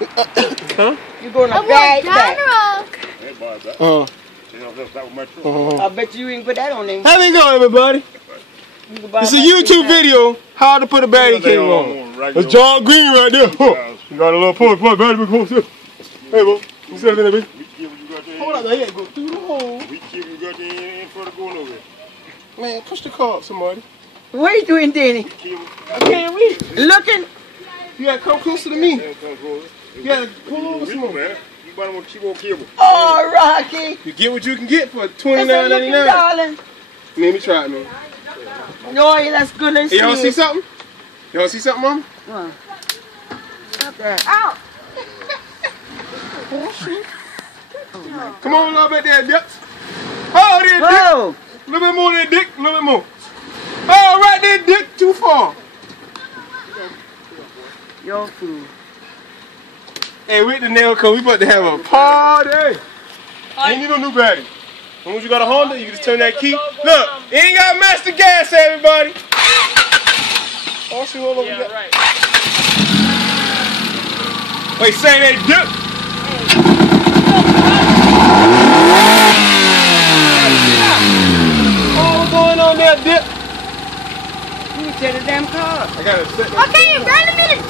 Huh? You going to bag back. I bet you ain't put that on there. How they go, everybody? It's a YouTube video. How to put a baddie cake on. That's John Green right there. Huh. You got a little push, baddie cake. Hey, bro. You said it, baby. Hold on, there. Go through the hole. Man, push the car up, somebody. What are you doing, Danny? I can't reach. Looking. You gotta come closer to me. You gotta pull over some more. Oh, Rocky. You get what you can get for $29.99. Darling. Let me try it, man. No, that's good. Let's Hey, y'all see something? Y'all see something, Mama? Stop that. Ow. Come on, a little bit there, Dick. Oh, there, Dick. Whoa. A little bit more there, Dick. A little bit more. Oh, right there, Dick. Too far. Your food. Hey, with the nail coat, we about to have a party. Ain't need no new battery. As long as you got a Honda, you can just turn that key. Look, it ain't got master gas, everybody. Oh, see all over that. Right. Wait, say they Dick. Oh, what's going on there, Dick? You said a damn car. I gotta set that. Okay, burn the minute.